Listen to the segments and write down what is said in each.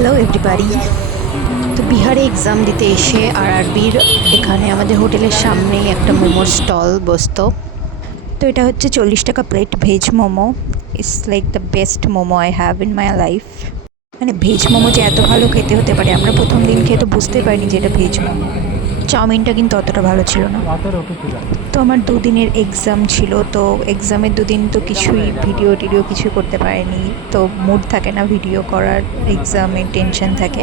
Hello everybody. তো বিহারে exam দিতে এসে আরআরবির এখানে আমাদের হোটেলের সামনেই একটা মোমোর স্টল বসতো। তো এটা হচ্ছে 40 টাকা plate veg momo. It's like the best momo I have in my life. মানে ভেজ মোমো যে এত ভালো খেতে হতে পারে, আমরা প্রথম দিন খেয়ে তো বুঝতে পারিনি যে এটা ভেজ মোমো। চাউমিনটা কিন্তু অতটা ভালো ছিল না। তো আমার দুদিনের এক্সাম ছিল, তো এক্সামের দুদিন তো কিছুই ভিডিও টিডিও কিছুই করতে পারিনি। তো মুড থাকে না ভিডিও করার, এক্সামের টেনশন থাকে।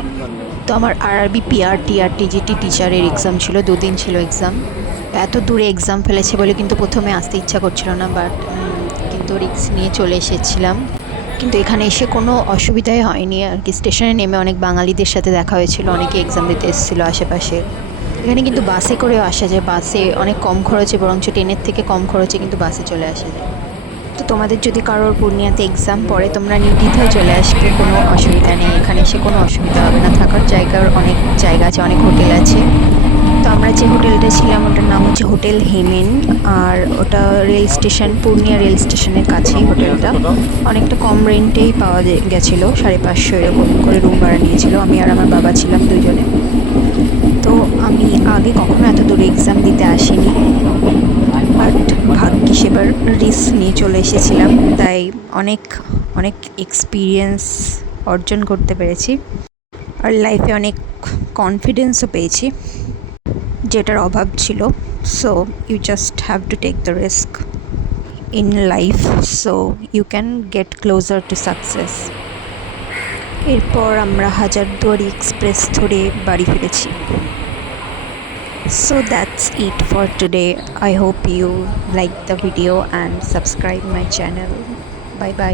তো আমার আরআরবি পিআর টিআর টিজিটি টিচারের এক্সাম ছিল, দুদিন ছিল এক্সাম। এত দূরে এক্সাম ফেলেছে বলে কিন্তু প্রথমে আসতে ইচ্ছা করছিল না, বাট কিন্তু রিস্ক নিয়ে চলে এসেছিলাম। কিন্তু এখানে এসে কোনো অসুবিধাই হয়নি আর কি। স্টেশনে নেমে অনেক বাঙালিদের সাথে দেখা হয়েছিল, অনেকে এক্সাম দিতে এসেছিলো আশেপাশে। এখানে কিন্তু বাসে করেও আসা যায়, বাসে অনেক কম খরচে, বরঞ্চ ট্রেনের থেকে কম খরচে কিন্তু বাসে চলে আসা যায়। তো তোমাদের যদি কারোর পূর্ণিয়াতে এক্সাম পড়ে, তোমরা নির্দ্বিধায় চলে আসবে, কোনো অসুবিধা নেই। এখানে এসে কোনো অসুবিধা হবে না, থাকার জায়গার অনেক জায়গা আছে, অনেক হোটেল আছে। তো আমরা যে হোটেলটা ছিলাম ওটার নাম হচ্ছে হোটেল হেমেন, আর ওটা রেল স্টেশন, পূর্ণিয়া রেল স্টেশনের কাছেই হোটেলটা। অনেকটা কম রেন্টেই পাওয়া গেছিলো, 550 এরকম করে রুম ভাড়া নিয়েছিল। আমি আর আমার বাবা ছিলাম দুজনে। তো আমি আগে কখনো এত দূরে এক্সাম দিতে আসিনি, বাট ভাগ্যিস এবার রিস্ক নিয়ে চলে এসেছিলাম, তাই অনেক অনেক এক্সপিরিয়েন্স অর্জন করতে পেরেছি। আর লাইফে অনেক কনফিডেন্সও পেয়েছি, যেটার অভাব ছিল। So you just have to take the risk in life, so you can get closer to success. এরপর আমরা হাজারদুয়ারি এক্সপ্রেস ধরে বাড়ি ফিরেছি। So that's it for today. I hope you like the video and subscribe my channel. Bye bye.